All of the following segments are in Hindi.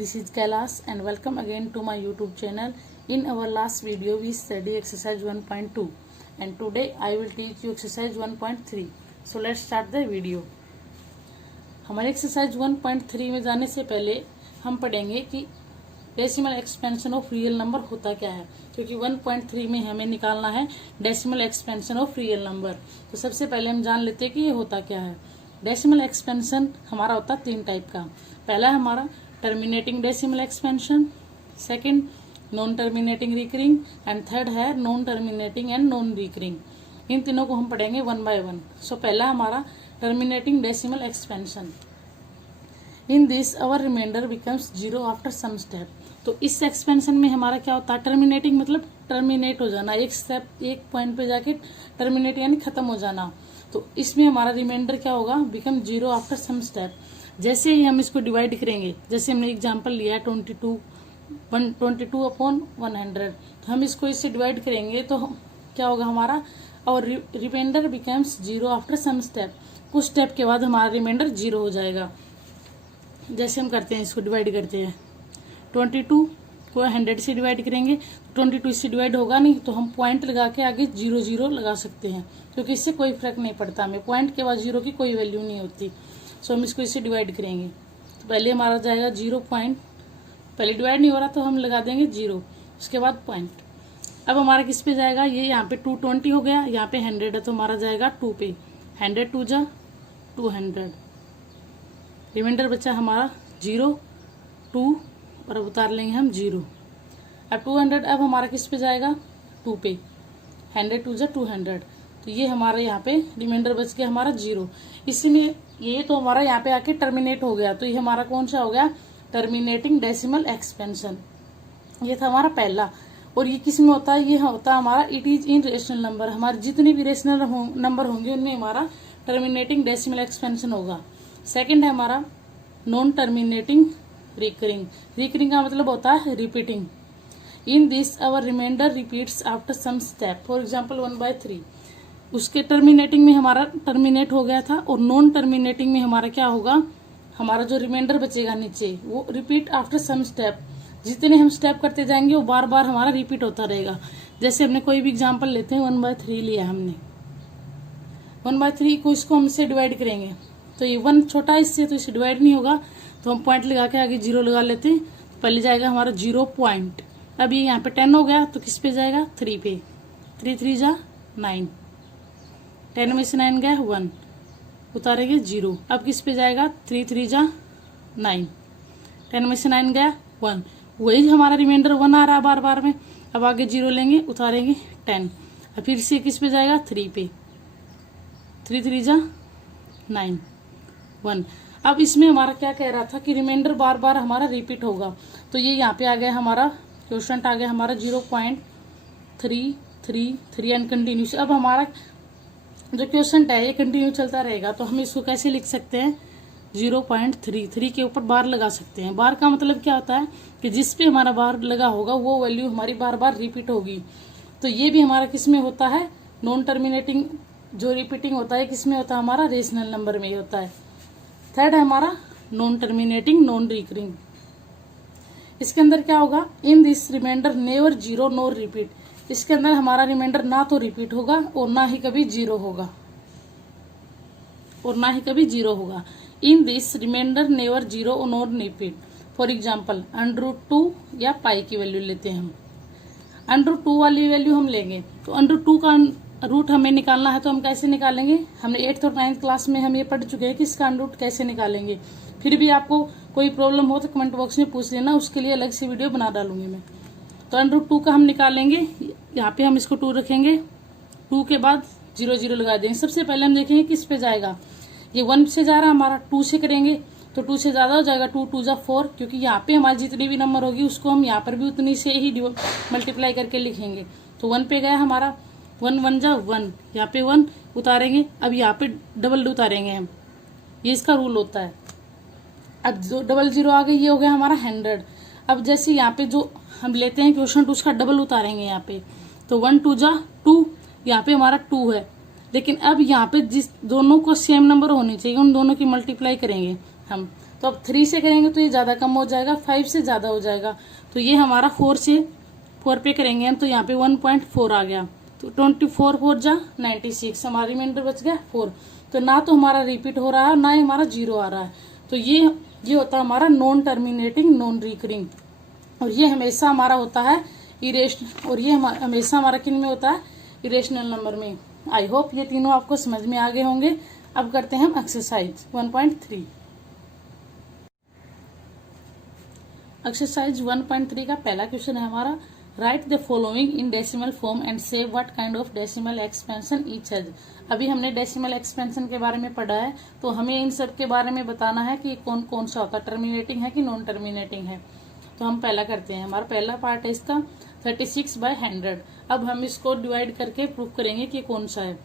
This is Kailash and welcome again to my YouTube channel. In our last video we study exercise 1.2 and today I will teach you exercise 1.3. So let's start the video. हमारे एक्सरसाइज 1.3 में जाने से पहले हम पढ़ेंगे कि decimal expansion of real number होता क्या है, क्योंकि 1.3 में हमें निकालना है decimal expansion of real number. तो सबसे पहले हम जान लेते हैं कि ये होता क्या है। डेसिमल एक्सपेंशन हमारा होता है 3 टाइप का। पहला है हमारा terminating decimal expansion, second non terminating recurring and third है non terminating and non recurring. इन तीनों को हम पढ़ेंगे 1 by 1। सो पहला हमारा terminating decimal expansion. In this our remainder becomes 0 after some step. तो इस एक्सपेंशन में हमारा क्या होता है, टर्मिनेटिंग मतलब टर्मिनेट हो जाना, एक स्टेप एक पॉइंट पे जाके टर्मिनेट यानी खत्म हो जाना। तो इसमें हमारा रिमाइंडर क्या होगा, बिकम 0 आफ्टर सम स्टेप। जैसे ही हम इसको डिवाइड करेंगे, जैसे हमने एग्जांपल लिया है 22 अपॉन 100, तो हम इसको इससे डिवाइड करेंगे तो क्या होगा हमारा, और remainder becomes 0 after some step. कुछ स्टेप के बाद हमारा रिमाइंडर 0 हो जाएगा। जैसे हम करते हैं, इसको डिवाइड करते हैं, 22 को 100 से डिवाइड करेंगे, 22 इससे डिवाइड होगा नहीं, तो हम पॉइंट लगा के आगे 0 लगा सकते हैं, क्योंकि इससे कोई फर्क नहीं पड़ता हमें, पॉइंट के बाद 0 की कोई वैल्यू नहीं होती। सो हम इसको इससे डिवाइड करेंगे तो पहले हमारा जाएगा 0 पॉइंट, पहले डिवाइड नहीं हो रहा तो हम लगा देंगे 0, उसके बाद पॉइंट। अब हमारा किस पे जाएगा, ये यहाँ पे 220 हो गया, यहाँ पे 100 है तो हमारा जाएगा 2 पे, 100 2 जा 200, रिमाइंडर बचा हमारा 0 2 और अब उतार लेंगे हम 0। अब 200 अब हमारा किस पे जाएगा, 2 पे, 100 2 जा 200, तो ये हमारा यहाँ पे रिमाइंडर बच गया हमारा 0। इसमें ये तो हमारा यहाँ पे आके टर्मिनेट हो गया, तो ये हमारा कौन सा हो गया, टर्मिनेटिंग डेसिमल एक्सपेंशन। ये था हमारा पहला। और ये किस में होता है, ये होता है हमारा it is in rational number. हमारे जितने भी रेशनल नंबर होंगे उनमें हमारा टर्मिनेटिंग डेसिमल एक्सपेंशन होगा। सेकंड है हमारा नॉन टर्मिनेटिंग रिकरिंग। रिकरिंग का मतलब होता है repeating. In this our remainder repeats after some step. For example 1 by 3, उसके टर्मिनेटिंग में हमारा टर्मिनेट हो गया था, और नॉन टर्मिनेटिंग में हमारा क्या होगा, हमारा जो रिमाइंडर बचेगा नीचे वो रिपीट आफ्टर सम स्टेप। जितने हम स्टेप करते जाएंगे वो बार बार हमारा रिपीट होता रहेगा। जैसे हमने कोई भी एग्जाम्पल लेते हैं, 1 by 3 लिया हमने, 1 by 3 को इसको हम इससे डिवाइड करेंगे तो ये 1 छोटा है इससे, तो इससे डिवाइड नहीं होगा, तो हम पॉइंट लगा के आगे 0 लगा लेते हैं। तो पहले जाएगा हमारा 0 पॉइंट। अब ये यहाँ पे 10 हो गया तो किस पे जाएगा, 3 पे, 3 3 जा 9, 10 में से 9 गया 1, उतारेंगे 0। अब किस पे जाएगा, 3 3 जा 9, 10 में से 9 गया 1, वही हमारा रिमाइंडर 1 आ रहा बार बार में। अब आगे 0 लेंगे, उतारेंगे 10, अब फिर से किस पे जाएगा, 3 पे, 3 3 जा 9 1। अब इसमें हमारा क्या कह रहा था कि रिमाइंडर बार बार हमारा रिपीट होगा, तो ये यहाँ पे आ गया हमारा क्वेश्चन, आ गया हमारा 0.333 एंड कंटिन्यूस। अब हमारा जो क्वेश्चन है ये कंटिन्यू चलता रहेगा, तो हम इसको कैसे लिख सकते हैं, 0.33 के ऊपर बार लगा सकते हैं। बार का मतलब क्या होता है कि जिस पे हमारा बार लगा होगा वो वैल्यू हमारी बार बार रिपीट होगी। तो ये भी हमारा किस में होता है, नॉन टर्मिनेटिंग जो रिपीटिंग होता है किस में होता है, हमारा रेशनल नंबर में होता है। थर्ड है हमारा नॉन टर्मिनेटिंग नॉन रिकरिंग। इसके अंदर क्या होगा, in this remainder never 0 nor repeat. इसके अंदर हमारा रिमाइंडर ना तो रिपीट होगा और ना ही कभी 0 होगा, और ना ही कभी 0 होगा। In this remainder never 0 nor repeat. For example √2 या पाई की वैल्यू लेते हैं हम, √2 वाली वैल्यू हम लेंगे, तो √2 का रूट हमें निकालना है, तो हम कैसे निकालेंगे, हमने 8th और 9th क्लास में हम ये पढ़ चुके हैं कि इसका रूट कैसे निकालेंगे। फिर भी आपको कोई प्रॉब्लम हो तो कमेंट बॉक्स में पूछ लेना, उसके लिए अलग से वीडियो बना डालूंगी मैं। तो √2 का हम निकालेंगे, यहाँ पे हम इसको 2 रखेंगे, 2 के बाद 0 लगा देंगे। सबसे पहले हम देखेंगे किस पे जाएगा, ये 1 से जा रहा है, हमारा 2 से करेंगे तो 2 से ज्यादा हो जाएगा, 2 2 जा 4, क्योंकि यहाँ पे हमारी जितनी भी नंबर होगी उसको हम यहाँ पर भी उतनी से ही मल्टीप्लाई करके लिखेंगे। तो 1 पे गया हमारा, 1 1 जा 1, यहाँ पे 1 उतारेंगे, अब यहाँ पे डबल उतारेंगे हम, ये इसका रूल होता है। अब जो 0 आ गई, ये हो गया हमारा 100। अब जैसे यहाँ पे जो हम लेते हैं क्वेश्चन 2 उसका डबल उतारेंगे यहाँ पे, तो 1 2 जा 2, यहाँ पे हमारा 2 है, लेकिन अब यहाँ पे जिस दोनों को सेम नंबर होनी चाहिए उन दोनों की मल्टीप्लाई करेंगे हम, तो अब 3 से करेंगे तो ये ज़्यादा कम हो जाएगा, 5 से ज़्यादा हो जाएगा। तो ये हमारा 4 पे करेंगे हम, तो यहाँ पे 1.4 आ गया। तो 24 4 जा 96, हमारा रिमाइंडर बच गया 4। तो ना तो हमारा रिपीट हो रहा है, ना ही हमारा 0 आ रहा है। तो ये होता है हमारा नॉन टर्मिनेटिंग नॉन रिकरिंग। और ये हमेशा हमारा होता है इरेशनल, और ये हमेशा हमारा किन में होता है, इरेशनल नंबर में। आई होप ये तीनों आपको समझ में आ गए होंगे। अब करते हैं हम एक्सरसाइज 1.3। एक्सरसाइज 1.3 का पहला क्वेश्चन है हमारा, write the following in decimal form and say what kind of decimal expansion each has. अभी हमने डेसिमल एक्सपेंशन के बारे में पढ़ा है, तो हमें इन सब के बारे में बताना है कि कौन कौन सा होता है, टर्मिनेटिंग है कि नॉन टर्मिनेटिंग है। तो हम पहला करते हैं, हमारा पहला पार्ट है इसका 36/100। अब हम इसको डिवाइड करके प्रूव करेंगे कि कौन सा है।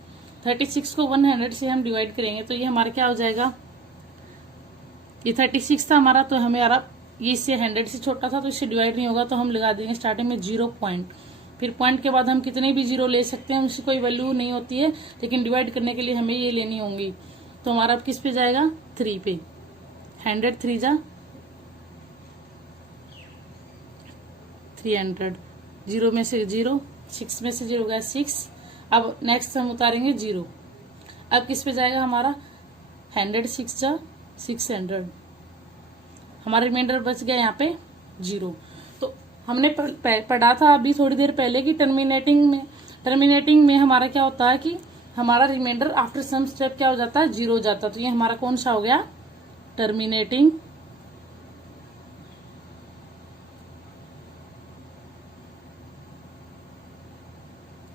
36 को 100 से हम डिवाइड करेंगे तो ये हमारा क्या हो जाएगा, ये 36 था हमारा, तो हमें ये इससे 100 से छोटा था तो इससे डिवाइड नहीं होगा, तो हम लगा देंगे स्टार्टिंग में 0 पॉइंट। फिर पॉइंट के बाद हम कितने भी 0 ले सकते हैं, उसकी कोई वैल्यू नहीं होती है, लेकिन डिवाइड करने के लिए हमें ये लेनी होंगी। तो हमारा अब किस पे जाएगा, 3 पे। 100 3 जा 300, 0 में से 0, 6 में से 0 गया 6। अब नेक्स्ट हम उतारेंगे 0। अब किस पे जाएगा हमारा, 100 6 जा 600, हमारा रिमाइंडर बच गया यहाँ पे 0। तो हमने पढ़ा था अभी थोड़ी देर पहले कि टर्मिनेटिंग में हमारा क्या होता है कि हमारा रिमाइंडर आफ्टर सम स्टेप क्या हो जाता है, 0 हो जाता है। तो ये हमारा कौन सा हो गया,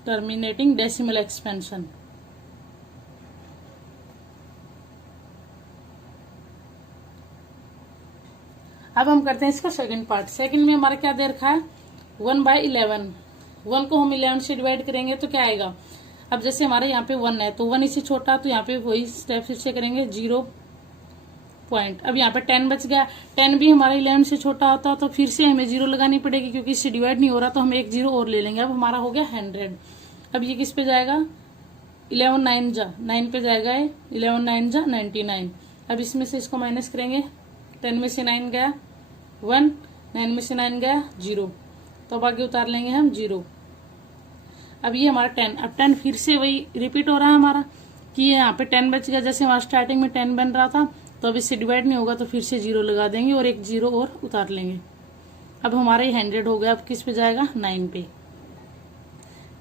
टर्मिनेटिंग डेसिमल एक्सपेंशन। अब हम करते हैं इसका सेकंड पार्ट। सेकंड में हमारा क्या दे रखा है, 1/11। 1 को हम 11 से डिवाइड करेंगे तो क्या आएगा, अब जैसे हमारे यहाँ पे 1 है तो 1 इससे छोटा, तो यहाँ पे वही स्टेप फिर से करेंगे 0 पॉइंट। अब यहाँ पे 10 बच गया, 10 भी हमारा 11 से छोटा होता तो फिर से हमें 0 लगानी पड़ेगी, क्योंकि इससे डिवाइड नहीं हो रहा, तो हम एक 0 और ले लेंगे। अब हमारा हो गया 100। अब ये किस पे जाएगा, 11 9 जा 9 पे जाएगा, 11 9 जा 99। अब इसमें से इसको माइनस करेंगे, 10 में से 9 गया 1, 9 में से 9 गया 0, तो अब आगे उतार लेंगे हम 0। अब ये हमारा 10, अब 10 फिर से वही रिपीट हो रहा है हमारा कि यहाँ पे 10 बच गया, जैसे हमारा स्टार्टिंग में 10 बन रहा था, तो अब इससे डिवाइड नहीं होगा, तो फिर से 0 लगा देंगे और एक 0 और उतार लेंगे। अब हमारा ये 100 हो गया। अब किस पे जाएगा, 9 पे।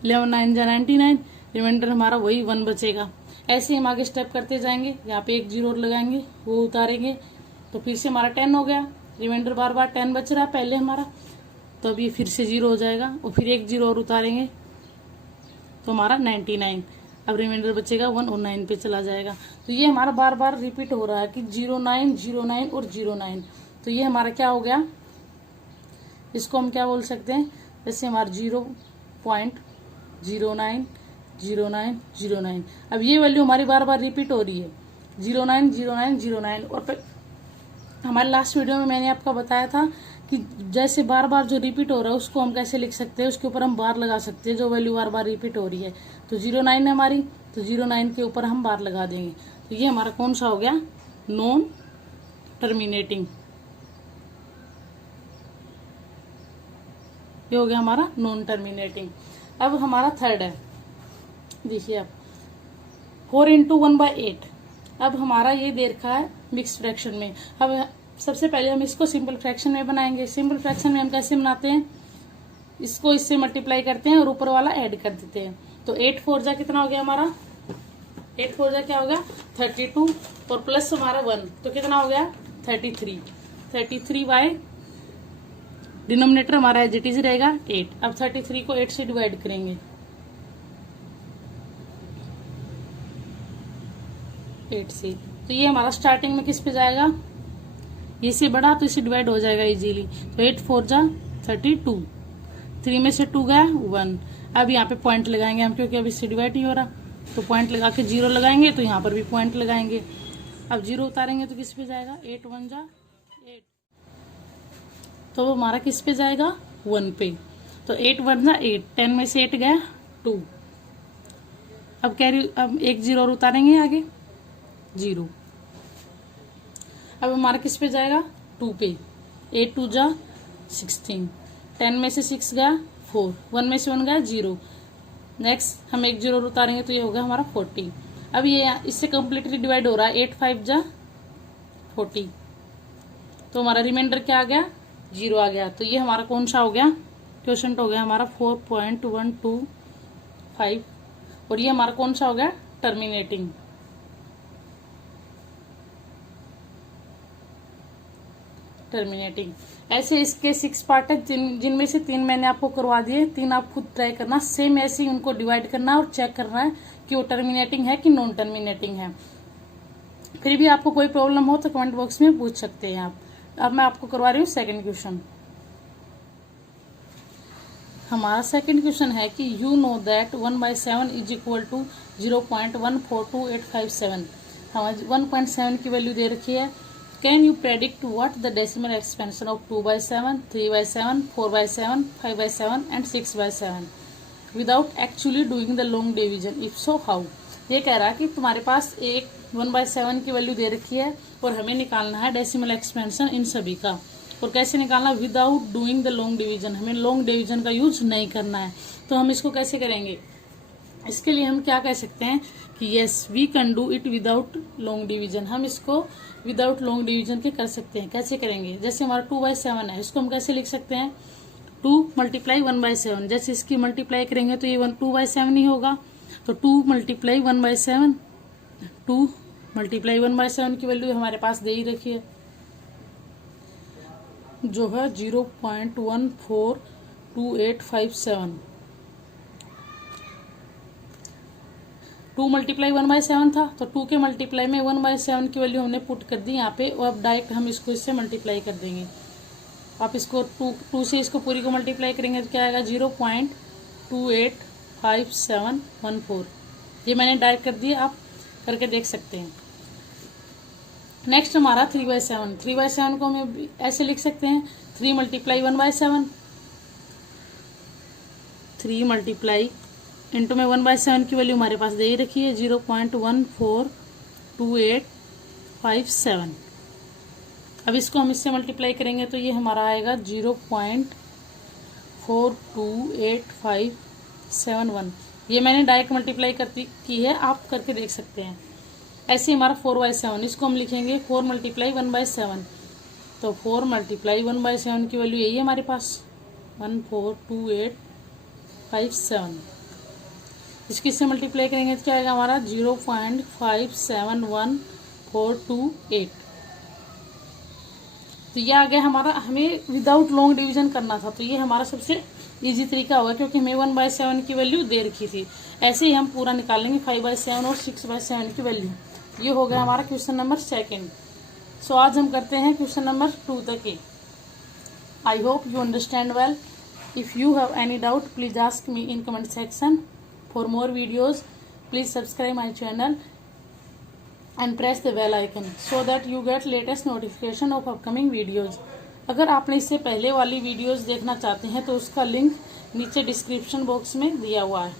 11 9 जा 99, रिमाइंडर हमारा वही 1 बचेगा। ऐसे हम आगे स्टेप करते जाएंगे, यहाँ पे एक 0 और लगाएंगे, वो उतारेंगे, तो फिर से हमारा 10 हो गया। रिमाइंडर बार बार 10 बच रहा है पहले हमारा, तो अब ये फिर से 0 हो जाएगा और फिर एक 0 और उतारेंगे, तो हमारा 99। अब रिमाइंडर बचेगा 1 और 9 पे चला जाएगा। तो ये हमारा बार बार रिपीट हो रहा है कि 09 09 और 09। तो ये हमारा क्या हो गया, इसको हम क्या बोल सकते हैं, जैसे हमारा 0.09 09 09। अब ये वैल्यू हमारी बार बार रिपीट हो रही है, 09 09 09। और हमारे लास्ट वीडियो में मैंने आपको बताया था कि जैसे बार बार जो रिपीट हो रहा है उसको हम कैसे लिख सकते हैं, उसके ऊपर हम बार लगा सकते हैं, जो वैल्यू बार बार रिपीट हो रही है। तो 09 है हमारी, तो 09 के ऊपर हम बार लगा देंगे। तो ये हमारा कौन सा हो गया, नॉन टर्मिनेटिंग। ये हो गया हमारा नॉन टर्मिनेटिंग। अब हमारा थर्ड है, देखिए आप 4 × 1/8। अब हमारा ये दे रखा है मिक्स फ्रैक्शन में। अब सबसे पहले हम इसको सिंपल फ्रैक्शन में बनाएंगे। सिंपल फ्रैक्शन में हम कैसे बनाते हैं, इसको इससे मल्टीप्लाई करते हैं और ऊपर वाला ऐड कर देते हैं। तो 8 4 जा कितना हो गया हमारा, 8 4 जा क्या हो गया 32, और प्लस हमारा 1 तो कितना हो गया 33। 33 बाय डिनोमिनेटर हमारा एज इट इज रहेगा 8। अब 33 को 8 से डिवाइड करेंगे, 8 से, तो ये हमारा स्टार्टिंग में किस पे जाएगा, ये से बड़ा तो इससे डिवाइड हो जाएगा इजीली। तो 8 4 जा 32, 3 में से 2 गया 1। अब यहाँ पे पॉइंट लगाएंगे हम, क्योंकि अब इससे डिवाइड नहीं हो रहा, तो पॉइंट लगा के 0 लगाएंगे, तो यहाँ पर भी पॉइंट लगाएंगे। अब 0 उतारेंगे तो किस पे जाएगा, 8 1 जा 8, तो वो हमारा किस पे जाएगा 1 पे। तो 8 1 जा 8, 10 में से 8 गया 2। अब एक 0 और उतारेंगे आगे 0। अब हमारा किस पे जाएगा, 2 पे। 8 2 जा 16, 10 में से 6 गया 4, 1 में से 1 गया 0। नेक्स्ट हम एक 0 उतारेंगे तो ये होगा हमारा 40। अब ये इससे कम्प्लीटली डिवाइड हो रहा है, 8 5 जा 40, तो हमारा रिमाइंडर क्या आ गया, 0 आ गया। तो ये हमारा कौन सा हो गया, क्वेश्चन हो गया हमारा 4.125, और ये हमारा कौन सा हो गया, टर्मिनेटिंग। ऐसे इसके 6 पार्ट है, जिनमें से 3 मैंने आपको करवा दिए, 3 आप खुद ट्राई करना, सेम ऐसे ही उनको डिवाइड करना और चेक करना है कि वो टर्मिनेटिंग है कि नॉन टर्मिनेटिंग है। फिर भी आपको कोई प्रॉब्लम हो तो कमेंट बॉक्स में पूछ सकते हैं आप। अब मैं आपको करवा रही हूँ सेकंड क्वेश्चन। हमारा सेकंड क्वेश्चन है कि you know that 1/7 is equal to 0.142857। हमारी 1.7 की वैल्यू दे रखी है। Can you predict what the decimal expansion of 2/7, 3/7, 4/7, 5/7 and 6/7 without actually doing the long division, if so how. ये कह रहा है कि तुम्हारे पास एक 1/7 की वैल्यू दे रखी है और हमें निकालना है डेसिमल एक्सपेंशन इन सभी का। और कैसे निकालना, without doing the long division, हमें लॉन्ग डिवीजन का यूज नहीं करना है। तो हम इसको कैसे करेंगे, इसके लिए हम क्या कह सकते हैं कि yes we can do it without long division. हम इसको विदाउट लॉन्ग डिवीजन के कर सकते हैं। कैसे करेंगे, जैसे हमारा 2/7 है, इसको हम कैसे लिख सकते हैं, 2 × 1/7। जैसे इसकी मल्टीप्लाई करेंगे तो ये 2/7 ही होगा। तो 2 × 1/7, 2 × 1/7 की वैल्यू हमारे पास दे ही रखी है, जो है 0.142857। 2 × 1/7 था, तो 2 के मल्टीप्लाई में 1/7 की वैल्यू हमने पुट कर दी यहाँ पे, और अब डायरेक्ट हम इसको इससे मल्टीप्लाई कर देंगे। आप इसको 2 से इसको पूरी को मल्टीप्लाई करेंगे तो क्या आएगा, 0.285714। ये मैंने डायरेक्ट कर दिया, आप करके देख सकते हैं। नेक्स्ट हमारा 3/7। 3/7 को हम ऐसे लिख सकते हैं, 3 × 1/7, 3 मल्टीप्लाई इंटू में 1/7 की वैल्यू हमारे पास दे ही रखी है, 0.142857। अब इसको हम इससे मल्टीप्लाई करेंगे तो ये हमारा आएगा 0.428571। ये मैंने डायरेक्ट मल्टीप्लाई की है, आप करके देख सकते हैं। ऐसे हमारा 4/7, इसको हम लिखेंगे 4 × 1/7, तो 4 × 1/7 की वैल्यू यही है हमारे पास, 142857। इसकी इससे मल्टीप्लाई करेंगे तो क्या आएगा हमारा 0.571428। तो ये आ गया हमारा, हमें विदाउट लॉन्ग डिवीजन करना था, तो ये हमारा सबसे इजी तरीका होगा क्योंकि हमें 1/7 की वैल्यू दे रखी थी। ऐसे ही हम पूरा निकालेंगे 5/7 और 6/7 की वैल्यू। ये हो गया हमारा क्वेश्चन नंबर सेकंड। सो आज हम करते हैं क्वेश्चन नंबर 2 तक के। I hope you understand well. If you have any doubt please ask me in comment section. For more videos, please subscribe my channel and press the bell icon so that you get latest notification of upcoming videos. अगर आपने इससे पहले वाली वीडियोस देखना चाहते हैं तो उसका लिंक नीचे डिस्क्रिप्शन बॉक्स में दिया हुआ है।